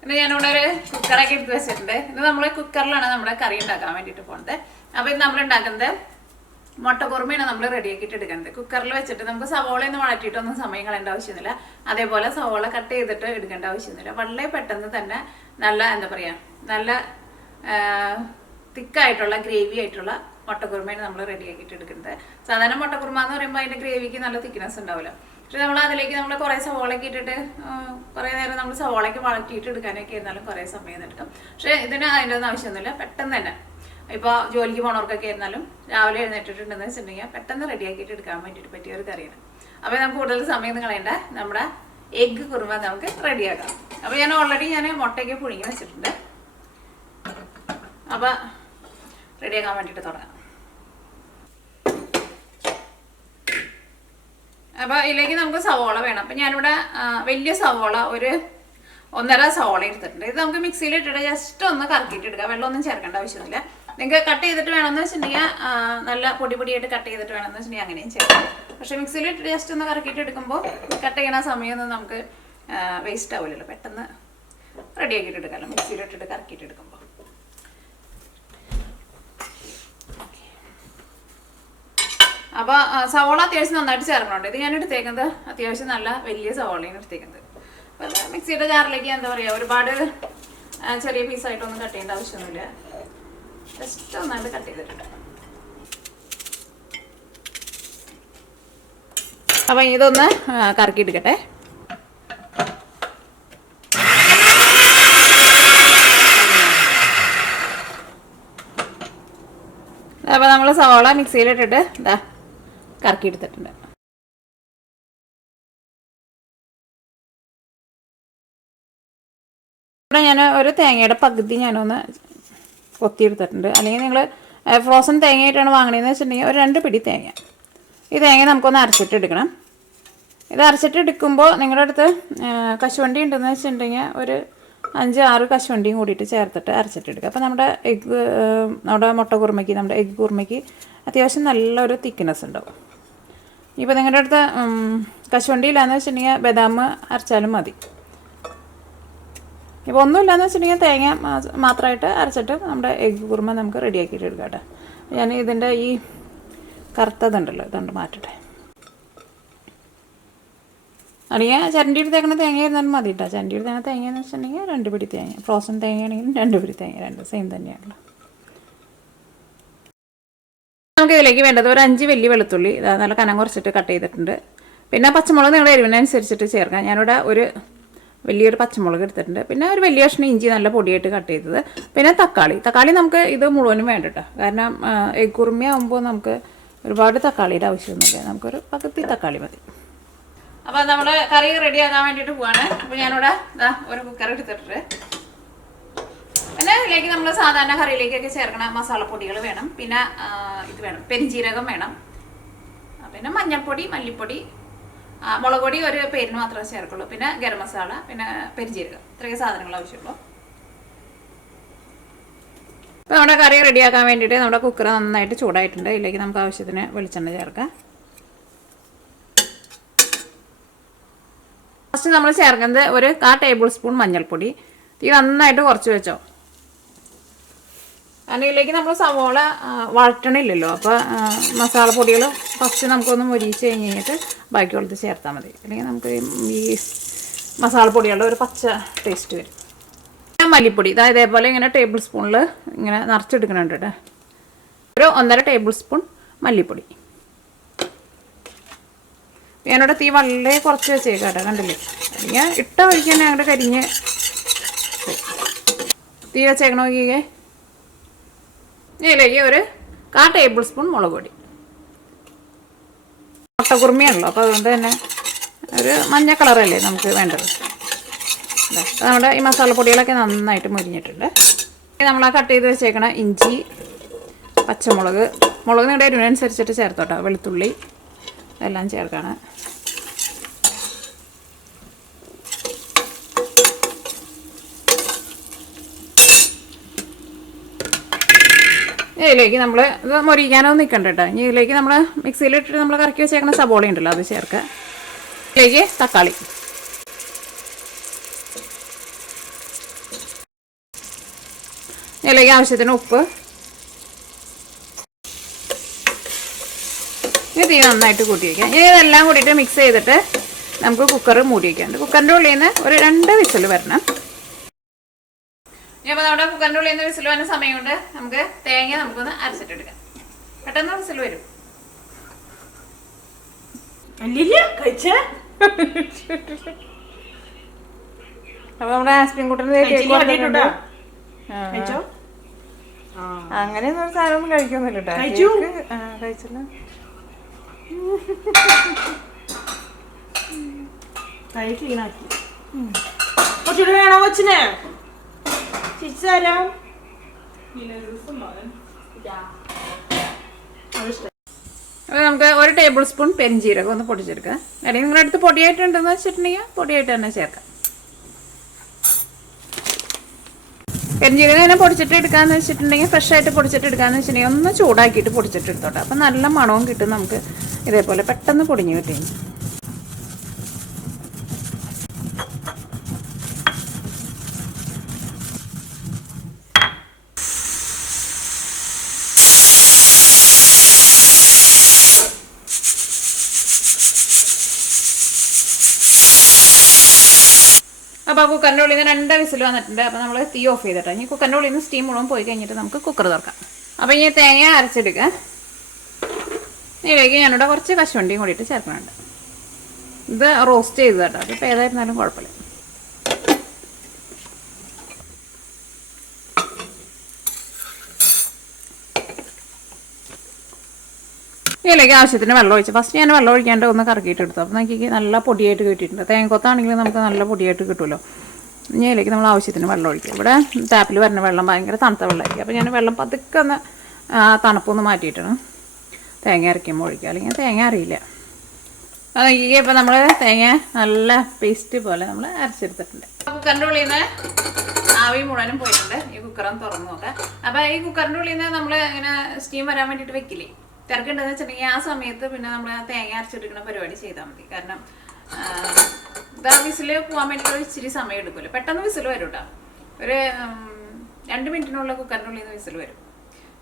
പിന്നെ ഞാനിവിടെ ഒരു കുക്കറൊക്കെ എടുത്ത് വെച്ചിട്ടുണ്ട്. ഇത് നമ്മൾ കുക്കറിലാണ് നമ്മുടെ കറി ഉണ്ടാക്കാൻ വേണ്ടിയിട്ട് പോകുന്നത്. അപ്പോൾ ഇത് നമ്മൾ ഉണ്ടാക്കുന്നത് മുട്ടക്കുറുമയാണ് നമ്മൾ റെഡിയാക്കിയിട്ട് എടുക്കുന്നത്. കുക്കറിൽ വെച്ചിട്ട് നമുക്ക് സവോളയൊന്നും വഴറ്റിയിട്ടൊന്നും സമയം കളയേണ്ട ആവശ്യമൊന്നുമില്ല. അതേപോലെ സവോള കട്ട് ചെയ്തിട്ട് എടുക്കേണ്ട ആവശ്യമൊന്നുമില്ല. വളരെ പെട്ടെന്ന് തന്നെ നല്ല എന്താ പറയുക, നല്ല തിക്കായിട്ടുള്ള ഗ്രേവി ആയിട്ടുള്ള മുട്ടക്കുറുമയാണ് നമ്മൾ റെഡിയാക്കിയിട്ട് എടുക്കുന്നത്. സാധാരണ മുട്ടക്കുറുമ എന്ന് പറയുമ്പോൾ അതിൻ്റെ ഗ്രേവിക്ക് നല്ല തിക്നെസ് ഉണ്ടാവില്ല. പക്ഷെ നമ്മൾ അതിലേക്ക് നമ്മൾ കുറേ സവോളയൊക്കെ ഇട്ടിട്ട് കുറേ നേരം നമ്മൾ സവോളയ്ക്ക് വഴറ്റിയിട്ട് എടുക്കാനൊക്കെ ഇരുന്നാലും കുറേ സമയം എടുക്കും. പക്ഷേ ഇതിന് അതിൻ്റെ ഒന്നും ആവശ്യമൊന്നുമില്ല. പെട്ടെന്ന് തന്നെ ഇപ്പോൾ ജോലിക്ക് പോണവർക്കൊക്കെ ആയിരുന്നാലും രാവിലെ എഴുന്നേറ്റിട്ടുണ്ടെന്ന് വെച്ചിട്ടുണ്ടെങ്കിൽ പെട്ടെന്ന് റെഡിയാക്കിയിട്ട് എടുക്കാൻ വേണ്ടിയിട്ട് പറ്റിയ ഒരു കറിയാണ്. അപ്പോൾ നമുക്ക് കൂടുതൽ സമയം കളയണ്ട, നമ്മുടെ എഗ്ഗ് കുറുമ നമുക്ക് റെഡിയാക്കാം. അപ്പോൾ ഞാൻ ഓൾറെഡി മുട്ടയ്ക്ക് പുഴുങ്ങി വെച്ചിട്ടുണ്ട്. അപ്പോൾ റെഡിയാക്കാൻ വേണ്ടിയിട്ട് തുടങ്ങാം. അപ്പോൾ ഇതിലേക്ക് നമുക്ക് സവോള വേണം. അപ്പം ഞാനിവിടെ വലിയ സവോള ഒരു 1.5 സവോള എടുത്തിട്ടുണ്ട്. ഇത് നമുക്ക് മിക്സിയിൽ ഇട്ടിട്ട് ജസ്റ്റ് ഒന്ന് കറക്കിയിട്ട് എടുക്കാം. വെള്ളമൊന്നും ചേർക്കേണ്ട ആവശ്യമൊന്നുമില്ല. നിങ്ങൾക്ക് കട്ട് ചെയ്തിട്ട് വേണമെന്ന് വെച്ചിട്ടുണ്ടെങ്കിൽ നല്ല പൊടിയായിട്ട് കട്ട് ചെയ്തിട്ട് വേണമെന്ന് വെച്ചിട്ടുണ്ടെങ്കിൽ അങ്ങനെയും ചെയ്യാം. പക്ഷേ മിക്സിയിൽ ഇട്ടിട്ട് ജസ്റ്റ് ഒന്ന് കറക്കിയിട്ട് എടുക്കുമ്പോൾ കട്ട് ചെയ്യണ സമയമൊന്നും നമുക്ക് വേസ്റ്റ് ആവില്ലല്ലോ. പെട്ടെന്ന് റെഡിയാക്കിയിട്ട് എടുക്കാമല്ലോ മിക്സിയിൽ ഇട്ടിട്ട് കറക്കിയിട്ട് എടുക്കുമ്പോൾ. അപ്പോൾ സവോള അത്യാവശ്യം നന്നായിട്ട് ചേർക്കണുണ്ട്. ഇത് ഞാൻ എടുത്തേക്കുന്നത് അത്യാവശ്യം നല്ല വലിയ സവോളയാണ് എടുത്തേക്കുന്നത്. അപ്പോൾ മിക്സിയുടെ ജാറിലേക്ക് എന്താ പറയുക, ഒരുപാട് ചെറിയ പീസായിട്ടൊന്നും കട്ട് ചെയ്യേണ്ട ആവശ്യമൊന്നുമില്ല. ജസ്റ്റ് ഒന്നായിട്ട് കട്ട് ചെയ്തിട്ടുണ്ട്. അപ്പം ഇതൊന്ന് കറക്കിയെടുക്കട്ടെ. അപ്പോൾ നമ്മൾ സവോള മിക്സിയിലിട്ടിട്ട് ഇതാ കറക്കിയെടുത്തിട്ടുണ്ട്. ഇവിടെ ഞാൻ ഒരു തേങ്ങയുടെ പകുതി ഞാനൊന്ന് കൊത്തിയെടുത്തിട്ടുണ്ട്. അല്ലെങ്കിൽ നിങ്ങൾ ഫ്രോസൺ തേങ്ങയായിട്ടാണ് വാങ്ങണതെന്ന് വെച്ചിട്ടുണ്ടെങ്കിൽ ഒരു 2 പിടി തേങ്ങ. ഈ തേങ്ങ നമുക്കൊന്ന് അരച്ചിട്ടെടുക്കണം. ഇത് അരച്ചിട്ടെടുക്കുമ്പോൾ നിങ്ങളുടെ അടുത്ത് കശുവണ്ടി ഉണ്ടെന്ന് വെച്ചിട്ടുണ്ടെങ്കിൽ ഒരു 5-6 കശുവണ്ടിയും കൂടിയിട്ട് ചേർത്തിട്ട് അരച്ചിട്ടെടുക്കുക. അപ്പോൾ നമ്മുടെ മുട്ടക്കുറുമയ്ക്ക്, നമ്മുടെ എഗ്ഗ് കുറുമയ്ക്ക് അത്യാവശ്യം നല്ലൊരു തിക്നെസ് ഉണ്ടാവും. ഇപ്പോൾ നിങ്ങളുടെ അടുത്ത് കശുവണ്ടി ഇല്ലയെന്ന് വെച്ചിട്ടുണ്ടെങ്കിൽ ബദാം അരച്ചാലും മതി. ഇപ്പോൾ ഒന്നുമില്ലയെന്ന് വെച്ചിട്ടുണ്ടെങ്കിൽ തേങ്ങ മാത്രമായിട്ട് അരച്ചിട്ട് നമ്മുടെ എഗ്ഗ് കുറുമ നമുക്ക് റെഡിയാക്കിയിട്ട് എടുക്കാം കേട്ടോ. ഞാൻ ഇതിൻ്റെ ഈ കറുത്തതുണ്ടല്ലോ ഇതുകൊണ്ട് മാറ്റട്ടെ. അല്ലെങ്കിൽ ചരണ്ടി എടുത്തേക്കണ തേങ്ങ ഇരുന്നാലും മതി കേട്ടോ. ചരണ്ടി എടുത്തേക്കണ തേങ്ങ എന്ന് വെച്ചിട്ടുണ്ടെങ്കിൽ 2 പിടി തേങ്ങ. ഫ്രോസൺ തേങ്ങയാണെങ്കിലും 2 പിടി തേങ്ങ, 2 സെയിം തന്നെയാണല്ലോ. നമുക്ക് ഇതിലേക്ക് വേണ്ടത് ഒരു 5 വലിയ വെളുത്തുള്ളി നല്ല കനം കുറച്ചിട്ട് കട്ട് ചെയ്തിട്ടുണ്ട്. പിന്നെ പച്ചമുളക് നിങ്ങളുടെ എരിവിനനുസരിച്ചിട്ട് ചേർക്കാം. ഞാനിവിടെ ഒരു വലിയൊരു പച്ചമുളക് എടുത്തിട്ടുണ്ട്. പിന്നെ ഒരു വലിയ കഷ്ണം ഇഞ്ചി നല്ല പൊടിയായിട്ട് കട്ട് ചെയ്തത്. പിന്നെ തക്കാളി നമുക്ക് ഇത് മുഴുവനും വേണ്ട കേട്ടോ. കാരണം എഗ്ഗ് കുറുമ ആകുമ്പോൾ നമുക്ക് ഒരുപാട് തക്കാളിയുടെ ആവശ്യമൊന്നുമില്ല. നമുക്കൊരു പകുതി തക്കാളി മതി. അപ്പോൾ നമ്മൾ കറി റെഡിയാക്കാൻ വേണ്ടിയിട്ട് പോവാണ്. അപ്പോൾ ഞാനിവിടെ ഒരു കുക്കർ എടുത്തിട്ടുണ്ട്. പിന്നെ ഇതിലേക്ക് നമ്മൾ സാധാരണ കറിയിലേക്കൊക്കെ ചേർക്കണ മസാലപ്പൊടികൾ വേണം. പിന്നെ ഇത് വേണം, പെരിഞ്ജീരകം വേണം. പിന്നെ മഞ്ഞൾപ്പൊടി, മല്ലിപ്പൊടി, മുളക് പൊടി ഒരു പേരിന് മാത്രമേ ചേർക്കുള്ളൂ. പിന്നെ ഗരം മസാല, പിന്നെ പെരിഞ്ജീരകം, ഇത്രയൊക്കെ സാധനങ്ങൾ ആവശ്യമുള്ളൂ. അപ്പോൾ നമ്മുടെ കറി റെഡിയാക്കാൻ വേണ്ടിയിട്ട് നമ്മുടെ കുക്കർ നന്നായിട്ട് ചൂടായിട്ടുണ്ട്. ഇതിലേക്ക് നമുക്ക് ആവശ്യത്തിന് വെളിച്ചെണ്ണ ചേർക്കാം. ഫസ്റ്റ് നമ്മൾ ചേർക്കുന്നത് ഒരു 1/4 ടേബിൾ സ്പൂൺ മഞ്ഞൾപ്പൊടി. തീ നന്നായിട്ട് കുറച്ച് വെച്ചോ. കാരണം ഇതിലേക്ക് നമ്മൾ സവോള വഴറ്റണില്ലല്ലോ. അപ്പോൾ മസാലപ്പൊടികൾ ഫസ്റ്റ് നമുക്കൊന്ന് മൊരിച്ച് കഴിഞ്ഞിട്ട് ബാക്കിയുള്ളത് ചേർത്താൽ മതി. അല്ലെങ്കിൽ നമുക്ക് ഈ മസാലപ്പൊടികളുടെ ഒരു പച്ച ടേസ്റ്റ് വരും. മല്ലിപ്പൊടി ഇതേപോലെ ഇങ്ങനെ ടേബിൾ സ്പൂണിൽ ഇങ്ങനെ നിറച്ചെടുക്കണുണ്ട് കേട്ടോ. ഒരു 1.5 ടേബിൾ സ്പൂൺ മല്ലിപ്പൊടി. ഞാനിവിടെ തീ വളരെ കുറച്ച് വെച്ചേക്കാം കേട്ടോ. കണ്ടില്ലേ, അല്ലെങ്കിൽ ഇട്ട വഴിക്ക് തന്നെ അങ്ങോട്ട് കരിഞ്ഞ് തീ വെച്ചേക്കണ നോക്കിയേ. ഇതിലേക്ക് ഒരു 1/4 ടേബിൾ സ്പൂൺ മുളക് പൊടി. മുട്ടക്കുറുമയാണല്ലോ, അപ്പോൾ അതുകൊണ്ട് തന്നെ ഒരു മഞ്ഞ കളറല്ലേ നമുക്ക് വേണ്ടത്. നമ്മുടെ ഈ മസാലപ്പൊടികളൊക്കെ നന്നായിട്ട് മുരിഞ്ഞിട്ടുണ്ട്. നമ്മൾ ആ കട്ട് ചെയ്ത് വെച്ചേക്കണ ഇഞ്ചി, പച്ചമുളക്, മുളക് നിങ്ങളുടെ എരിവിനനുസരിച്ചിട്ട് ചേർത്തോട്ടോ. വെളുത്തുള്ളി ഇതെല്ലാം ചേർക്കണം. ഇതിലേക്ക് നമ്മൾ ഇത് മൊരിക്കാനൊന്നും നിൽക്കണ്ട കേട്ടോ. ഇനി ഇതിലേക്ക് നമ്മൾ മിക്സിയിലിട്ടിട്ട് നമ്മൾ കറക്കി വെച്ചേക്കണ സബോള ഉണ്ടല്ലോ, അത് ചേർക്കുക. ഇതിലേക്ക് തക്കാളി, ഇതിലേക്ക് ആവശ്യത്തിന് ഉപ്പ്. ഇത് തീ നന്നായിട്ട് കൂട്ടി വയ്ക്കാം. ഇനി ഇതെല്ലാം കൂടിയിട്ട് മിക്സ് ചെയ്തിട്ട് നമുക്ക് കുക്കർ മൂടി വയ്ക്കാറുണ്ട്. കുക്കറിൻ്റെ ഉള്ളിൽ നിന്ന് ഒരു 2 വിസിൽ വരണം. ഇനി അപ്പോൾ നമ്മുടെ കുക്കറിൻ്റെ ഉള്ളിൽ നിന്ന് വിസിൽ വരുന്ന സമയം കൊണ്ട് നമുക്ക് തേങ്ങ നമുക്കൊന്ന് അരച്ചിട്ടെടുക്കാം. പെട്ടെന്ന് വിസിൽ വരും. അപ്പോൾ നമ്മുടെ ആസ്പിൻ കൂട്ടന് അങ്ങനെയൊന്നും ഒരു സാധനമൊന്നും കഴിക്കൊന്നുമില്ല കേട്ടോ. കഴിച്ചില്ല. ക്ലീനാക്കി കുറച്ചുകൂടി വേണോ കൊച്ചിന്? ചിരിച്ചാരാം അപ്പോൾ നമുക്ക് 1 ടേബിൾ സ്പൂൺ പെരിഞ്ജീരകം ഒന്ന് പൊടിച്ചെടുക്കാം. അല്ലെങ്കിൽ നിങ്ങളുടെ അടുത്ത് പൊടിയായിട്ടുണ്ടെന്ന് വെച്ചിട്ടുണ്ടെങ്കിൽ പൊടിയായിട്ട് തന്നെ ചേർക്കാം. പെരിഞ്ജീരകം തന്നെ പൊടിച്ചിട്ട് എടുക്കാന്ന് വെച്ചിട്ടുണ്ടെങ്കിൽ ഫ്രഷ് ആയിട്ട് പൊടിച്ചിട്ട് എടുക്കാന്ന് വെച്ചിട്ടുണ്ടെങ്കിൽ ഒന്ന് ചൂടാക്കിയിട്ട് പൊടിച്ചിട്ട് എടുത്തോട്ടെ. അപ്പം നല്ല മണവും കിട്ടും നമുക്ക്. ഇതേപോലെ പെട്ടെന്ന് പൊടിഞ്ഞു കിട്ടും. അപ്പോൾ കുക്കറിൻ്റെ ഉള്ളിൽ നിന്ന് 2 വിസിൽ വന്നിട്ടുണ്ട്. അപ്പോൾ നമ്മൾ തീ ഓഫ് ചെയ്തിട്ടാണ്. ഇനി കുക്കറിൻ്റെ ഉള്ളിൽ നിന്ന് സ്റ്റീം മുഴുവൻ പോയി കഴിഞ്ഞിട്ട് നമുക്ക് കുക്കർ തുറക്കാം. അപ്പോൾ ഇനി തേങ്ങ അരച്ചെടുക്കാം. ഇതിലേക്ക് ഞാനിവിടെ കുറച്ച് കശുവണ്ടിയും കൂടിയിട്ട് ചേർക്കുന്നുണ്ട്. ഇത് റോസ്റ്റ് ചെയ്ത് കേട്ടോ. അതിപ്പോൾ ഏതായിരുന്നാലും കുഴപ്പമില്ല. ഇതിലേക്ക് ആവശ്യത്തിന് വെള്ളം ഒഴിച്ച് ഫസ്റ്റ് ഞാൻ വെള്ളം ഒഴിക്കാണ്ട് ഒന്ന് കറക്കിയിട്ട് എടുത്തു. അപ്പോൾ നമുക്ക് നല്ല പൊടിയായിട്ട് കിട്ടിയിട്ടുണ്ട്. തേങ്ങക്കൊത്താണെങ്കിൽ നമുക്ക് നല്ല പൊടിയായിട്ട് കിട്ടുമല്ലോ. ഇനി ഇതിലേക്ക് നമ്മൾ ആവശ്യത്തിന് വെള്ളം ഒഴിക്കും. ഇവിടെ ടാപ്പിൽ വരുന്ന വെള്ളം ഭയങ്കര തണുത്ത വെള്ളമായിരിക്കും. അപ്പോൾ ഞാൻ വെള്ളം പതുക്കെ ഒന്ന് തണുപ്പൊന്ന് മാറ്റിയിട്ടാണ് തേങ്ങ അരയ്ക്കുമ്പോൾ ഒഴിക്കുക. അല്ലെങ്കിൽ തേങ്ങ അറിയില്ല. അതൊക്കെ ഇപ്പോൾ നമ്മൾ തേങ്ങ നല്ല പേസ്റ്റ് പോലെ നമ്മൾ അരച്ചെടുത്തിട്ടുണ്ട്. കുക്കറിൻ്റെ ഉള്ളിൽ നിന്ന് ആവി മുഴുവനും പോയിട്ടുണ്ട്. ഈ കുക്കറൊന്ന് തുറന്ന് നോക്കാം. അപ്പോൾ ഈ കുക്കറിൻ്റെ ഉള്ളിൽ നിന്ന് നമ്മൾ ഇങ്ങനെ സ്റ്റീം വരാൻ വേണ്ടിയിട്ട് വെക്കില്ലേ, തിരക്കുണ്ടെന്ന് വെച്ചിട്ടുണ്ടെങ്കിൽ ആ സമയത്ത് പിന്നെ നമ്മൾ തേങ്ങ അരച്ചെടുക്കുന്ന പരിപാടി ചെയ്താൽ മതി. കാരണം ഇതാ വിസിൽ പോകാൻ വേണ്ടിയിട്ട് ഇച്ചിരി സമയം എടുക്കുമല്ലോ. പെട്ടെന്ന് വിസിൽ വരും കേട്ടോ. ഒരു 2 മിനിറ്റിനുള്ള കുക്കറിൻ്റെ ഉള്ളിൽ നിന്ന് വിസിൽ വരും.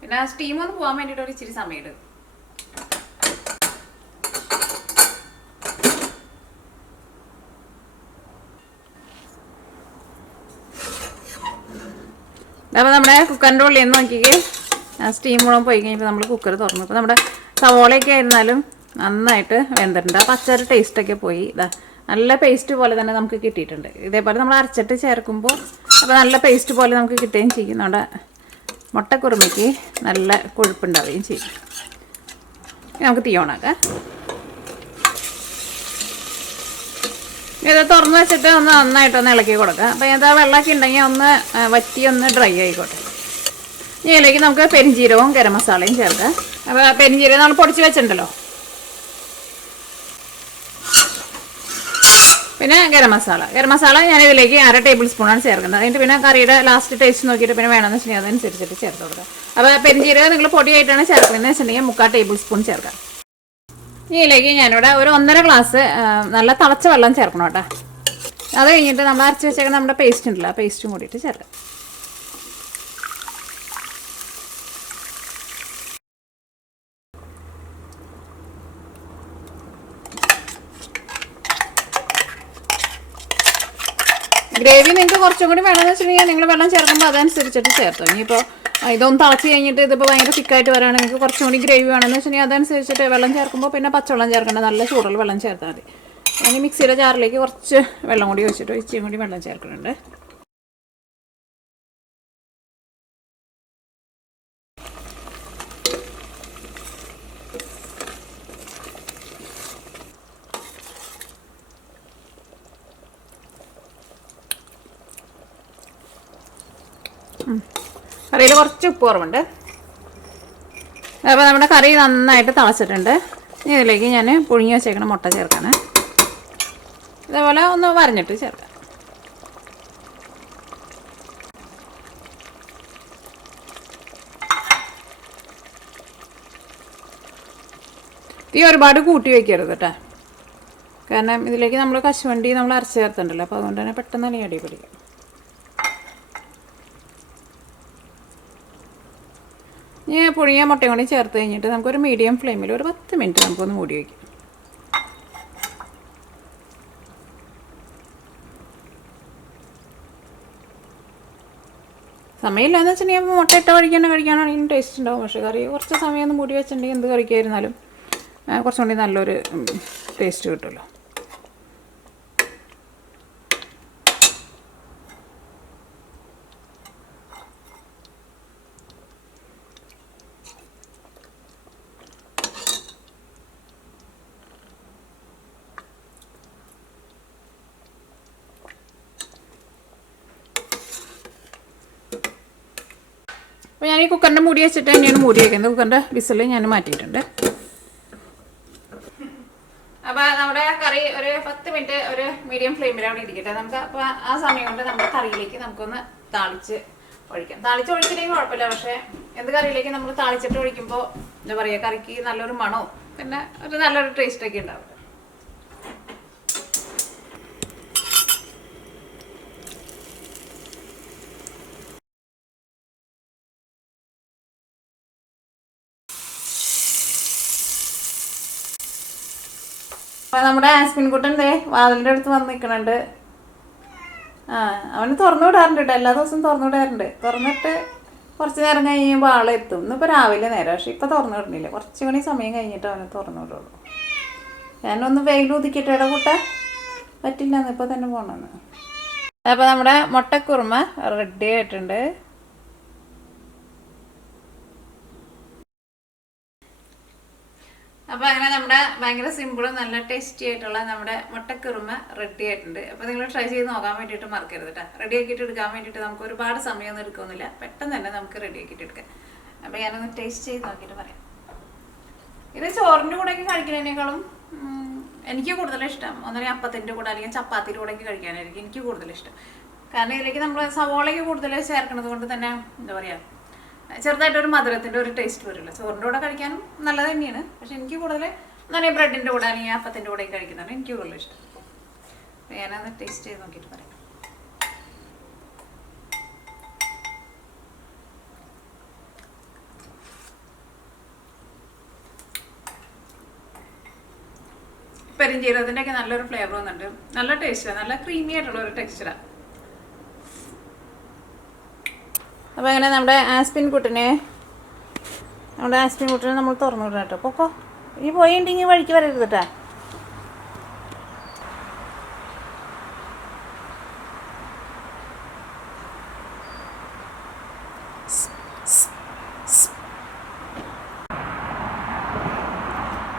പിന്നെ സ്റ്റീമൊന്ന് പോകാൻ വേണ്ടിയിട്ട് ഒരു ഇച്ചിരി സമയം എടുക്കും. അപ്പോൾ നമ്മുടെ കുക്കറിൻ്റെ ഉള്ളിൽ നിന്ന് നോക്കിക്കേ സ്റ്റീം മുഴുവൻ പോയി കഴിഞ്ഞപ്പോൾ നമ്മൾ കുക്കർ തുറന്നു. അപ്പോൾ നമ്മുടെ സവോളയൊക്കെ ആയിരുന്നാലും നന്നായിട്ട് വെന്തിട്ടുണ്ട്. ആ പച്ചരി ടേസ്റ്റൊക്കെ പോയി. ഇതാ നല്ല പേസ്റ്റ് പോലെ തന്നെ നമുക്ക് കിട്ടിയിട്ടുണ്ട്. ഇതേപോലെ നമ്മൾ അരച്ചിട്ട് ചേർക്കുമ്പോൾ അപ്പോൾ നല്ല പേസ്റ്റ് പോലെ നമുക്ക് കിട്ടുകയും ചെയ്യും. നമ്മുടെ മുട്ടക്കുറുമയ്ക്ക് നല്ല കൊഴുപ്പുണ്ടാവുകയും ചെയ്യും. നമുക്ക് തീ ഓണാക്കാം. ഇത് തുറന്ന് വെച്ചിട്ട് ഒന്ന് നന്നായിട്ടൊന്ന് ഇളക്കി കൊടുക്കാം. അപ്പോൾ ഇത് വെള്ളമൊക്കെ ഉണ്ടെങ്കിൽ ഒന്ന് വറ്റി ഒന്ന് ഡ്രൈ ആയിക്കോട്ടെ. ഇതിലേക്ക് നമുക്ക് പെരിഞ്ജീരകവും ഗരം മസാലയും ചേർക്കാം. അപ്പോൾ പെരിഞ്ജീരകം നമ്മൾ പൊടിച്ച് വെച്ചിട്ടുണ്ടല്ലോ. പിന്നെ ഗരം മസാല ഞാൻ ഇതിലേക്ക് 1/2 ടേബിൾ സ്പൂണാണ് ചേർക്കുന്നത്. അതിൻ്റെ പിന്നെ കറിയുടെ ലാസ്റ്റ് ടേസ്റ്റ് നോക്കിയിട്ട് പിന്നെ വേണമെന്ന് വെച്ചിട്ടുണ്ടെങ്കിൽ അതനുസരിച്ചിട്ട് ചേർത്ത് കൊടുക്കാം. അപ്പോൾ പെരിഞ്ജീരകം നിങ്ങൾ പൊടിയായിട്ടാണ് ചേർക്കുന്നതെന്ന് വെച്ചിട്ടുണ്ടെങ്കിൽ 3/4 ടേബിൾ സ്പൂൺ ചേർക്കാം. ഇതിലേക്ക് ഞാനിവിടെ ഒരു 1.5 ഗ്ലാസ് നല്ല തിളച്ച വെള്ളം ചേർക്കണം കേട്ടോ. അത് കഴിഞ്ഞിട്ട് നമ്മൾ അരച്ച് വെച്ചേക്കുന്ന നമ്മുടെ പേസ്റ്റ് ഉണ്ടല്ലോ, ആ പേസ്റ്റും കൂടിയിട്ട് ചേർക്കാം. ഗ്രേവി നിങ്ങൾക്ക് കുറച്ചും കൂടി വേണമെന്ന് വെച്ചിട്ടുണ്ടെങ്കിൽ നിങ്ങൾ വെള്ളം ചേർക്കുമ്പോൾ അതനുസരിച്ചിട്ട് ചേർത്തോ. ഇനിയിപ്പോൾ ഇതൊന്ന് തിളച്ച് കഴിഞ്ഞിട്ട് ഇതിപ്പോൾ ഭയങ്കര തിക്കായിട്ട് വരാണെങ്കിൽ നിങ്ങൾക്ക് കുറച്ചും കൂടി ഗ്രേവി വേണമെന്ന് വെച്ചിട്ടുണ്ടെങ്കിൽ അതനുസരിച്ചിട്ട് വെള്ളം ചേർക്കുമ്പോൾ പിന്നെ പച്ചവെള്ളം ചേർക്കേണ്ട, നല്ല ചൂടുള്ള വെള്ളം ചേർത്താൽ മതി. ഇനി മിക്സിയുടെ ജാറിലേക്ക് കുറച്ച് വെള്ളം കൂടി ഒഴിച്ചിട്ട് ഇച്ചിരി കൂടി വെള്ളം ചേർക്കുന്നുണ്ട്. കറിയിൽ കുറച്ച് ഉപ്പ് കുറവുണ്ട്. അപ്പോൾ നമ്മുടെ കറി നന്നായിട്ട് തിളച്ചിട്ടുണ്ട്. ഇതിലേക്ക് ഞാൻ പുഴുങ്ങി വെച്ചേക്കണ മുട്ട ചേർക്കാണ്. ഇതേപോലെ ഒന്ന് വരഞ്ഞിട്ട് ചേർക്കാം. തീ ഒരുപാട് കൂട്ടി വയ്ക്കരുത് കേട്ടോ. കാരണം ഇതിലേക്ക് നമ്മൾ കശുവണ്ടി നമ്മൾ അരച്ച് ചേർത്തിട്ടുണ്ടല്ലോ. അപ്പോൾ അതുകൊണ്ട് തന്നെ പെട്ടെന്ന് തന്നെ അടി പിടിക്കും. ഇനി പുഴുങ്ങിയ മുട്ടയും കൂടി ചേർത്ത് കഴിഞ്ഞിട്ട് നമുക്കൊരു മീഡിയം ഫ്ലെയിമിൽ ഒരു 10 മിനിറ്റ് നമുക്കൊന്ന് മൂടി വയ്ക്കാം. സമയമില്ലാന്ന് വെച്ചിട്ടുണ്ടെങ്കിൽ മുട്ട ഇട്ട് കഴിക്കാനാണെങ്കിലും ടേസ്റ്റ് ഉണ്ടാവും. പക്ഷേ കറി കുറച്ച് സമയം ഒന്ന് മൂടി വെച്ചിട്ടുണ്ടെങ്കിൽ എന്ത് കറിക്കായിരുന്നാലും കുറച്ചും കൂടി നല്ലൊരു ടേസ്റ്റ് കിട്ടുമല്ലോ. അപ്പോൾ ഞാൻ ഈ കുക്കറിൻ്റെ മൂടി വെച്ചിട്ട് തന്നെയാണ് മൂടി വയ്ക്കുന്നത്. കുക്കറിൻ്റെ വിസിൽ ഞാൻ മാറ്റിയിട്ടുണ്ട്. അപ്പോൾ നമ്മുടെ കറി ഒരു 10 മിനിറ്റ് ഒരു മീഡിയം ഫ്ലെയിമിൽ അവിടെ ഇരിക്കട്ടെ. നമുക്ക് അപ്പോൾ ആ സമയം കൊണ്ട് നമ്മുടെ കറിയിലേക്ക് നമുക്കൊന്ന് താളിച്ച് ഒഴിക്കാം. താളിച്ച് ഒഴിച്ചില്ലെങ്കിൽ കുഴപ്പമില്ല. പക്ഷേ എന്ത് കറിയിലേക്ക് നമ്മൾ താളിച്ചിട്ട് ഒഴിക്കുമ്പോൾ എന്താ പറയുക, കറിക്ക് നല്ലൊരു മണവും പിന്നെ ഒരു നല്ലൊരു ടേസ്റ്റൊക്കെ ഉണ്ടാവും. അപ്പോൾ നമ്മുടെ ആസ്പിൻകുട്ടൻ വാതിലിൻ്റെ അടുത്ത് വന്ന് നിൽക്കണുണ്ട്. അവന് തുറന്നു വിടാറുണ്ട് കേട്ടോ, എല്ലാ ദിവസവും തുറന്നു വിടാറുണ്ട്. തുറന്നിട്ട് കുറച്ച് നേരം കഴിയുമ്പോൾ ആളെത്തും. ഇന്നിപ്പോൾ രാവിലെ നേരം, പക്ഷേ ഇപ്പോൾ തുറന്നു വിടണില്ല. കുറച്ച് മണി സമയം കഴിഞ്ഞിട്ട് അവന് തുറന്നു വിടുള്ളൂ. ഞാനൊന്ന് വെയിൽ ഉദിക്കട്ടെ കൂട്ട, പറ്റില്ല ഇപ്പോൾ തന്നെ പോകണമെന്ന്. അപ്പോൾ നമ്മുടെ മുട്ടക്കുറുമ റെഡി ആയിട്ടുണ്ട്. അപ്പോൾ അങ്ങനെ നമ്മുടെ ഭയങ്കര സിമ്പിളും നല്ല ടേസ്റ്റി ആയിട്ടുള്ള നമ്മുടെ മുട്ടക്കുറുമ റെഡി ആയിട്ടുണ്ട്. അപ്പോൾ നിങ്ങൾ ട്രൈ ചെയ്ത് നോക്കാൻ വേണ്ടിയിട്ട് മറക്കരുത് കേട്ടോ. റെഡി ആക്കിയിട്ട് എടുക്കാൻ വേണ്ടിയിട്ട് നമുക്ക് ഒരുപാട് സമയമൊന്നും എടുക്കുന്നില്ല, പെട്ടെന്ന് തന്നെ നമുക്ക് റെഡി ആക്കിയിട്ട് എടുക്കാം. അപ്പോൾ ഞാനൊന്ന് ടേസ്റ്റ് ചെയ്ത് നോക്കിയിട്ട് പറയാം. ഇത് ചോറിൻ്റെ കൂടെയൊക്കെ കഴിക്കുന്നതിനേക്കാളും എനിക്ക് കൂടുതലിഷ്ടം ഒന്നല്ലെങ്കിൽ അപ്പത്തിൻ്റെ കൂടെ അല്ലെങ്കിൽ ചപ്പാത്തിൻ്റെ കൂടെയൊക്കെ കഴിക്കാനായിരിക്കും എനിക്ക് കൂടുതലിഷ്ടം. കാരണം ഇതിലേക്ക് നമ്മൾ സവോളയ്ക്ക് കൂടുതൽ ചേർക്കുന്നത് കൊണ്ട് തന്നെ എന്താ പറയുക, ചെറുതായിട്ടൊരു മധുരത്തിൻ്റെ ഒരു ടേസ്റ്റ് വരില്ല. ചോറിൻ്റെ കൂടെ കഴിക്കാനും നല്ലത് തന്നെയാണ്. പക്ഷെ എനിക്ക് കൂടുതൽ നല്ല ബ്രെഡിൻ്റെ കൂടെ അല്ലെങ്കിൽ അപ്പത്തിൻ്റെ കൂടെ കഴിക്കുന്നതാണ് എനിക്ക് കൂടുതൽ ഇഷ്ടം. ഞാനത് ടേസ്റ്റ് ചെയ്ത് നോക്കിയിട്ട് പറയാം. പെരിഞ്ചീരകത്തിൻ്റെ ഒക്കെ നല്ലൊരു ഫ്ലേവർ വന്നിട്ടുണ്ട്. നല്ല ടേസ്റ്റാണ്, നല്ല ക്രീമി ആയിട്ടുള്ള ഒരു ടെക്സ്ചറാണ്. അപ്പോൾ അങ്ങനെ നമ്മുടെ ആസ്പിൻ കുട്ടിനെ നമ്മൾ തുറന്നു വിടണം കേട്ടോ. പൊക്കോ, ഇനി പോയിട്ടുണ്ടെങ്കിൽ വഴിക്ക് വരരുത് കേട്ടോ.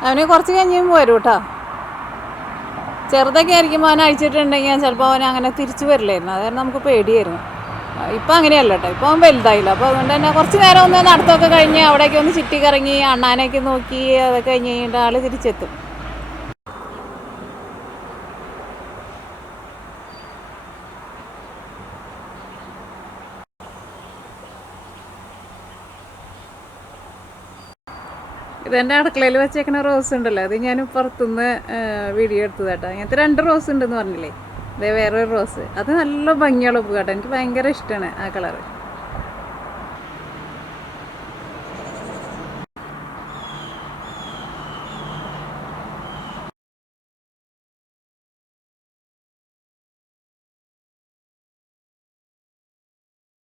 അവന് കുറച്ച് കഴിഞ്ഞും വരും കേട്ടോ. ചെറുതൊക്കെ ആയിരിക്കുമ്പോൾ അവൻ അയച്ചിട്ടുണ്ടെങ്കിൽ ചിലപ്പോൾ അവൻ അങ്ങനെ തിരിച്ചു വരില്ലായിരുന്നു. അത് കാരണം നമുക്ക് പേടിയായിരുന്നു. ഇപ്പം അങ്ങനെയല്ല കേട്ടോ, ഇപ്പം അവൻ വലുതായില്ല. അപ്പോൾ അതുകൊണ്ട് തന്നെ കുറച്ച് നേരം ഒന്ന് നടത്തമൊക്കെ കഴിഞ്ഞ് അവിടേക്ക് ഒന്ന് ചുറ്റി കറങ്ങി അണ്ണാനൊക്കെ നോക്കി അതൊക്കെ കഴിഞ്ഞ് കഴിഞ്ഞിട്ട് ആൾ തിരിച്ചെത്തും. ഇതെൻ്റെ അടുക്കളയിൽ വെച്ചേക്കണ റോസ് ഉണ്ടല്ലോ, അത് ഞാൻ പുറത്തുനിന്ന് വീഡിയോ എടുത്തതാട്ടോ. അങ്ങനത്തെ 2 റോസ് ഉണ്ടെന്ന് പറഞ്ഞില്ലേ, അതേ വേറൊരു റോസ്, അത് നല്ല ഭംഗിയുള്ള ഉപ്പ് കേട്ടോ. എനിക്ക് ഭയങ്കര ഇഷ്ടമാണ് ആ കളറ്.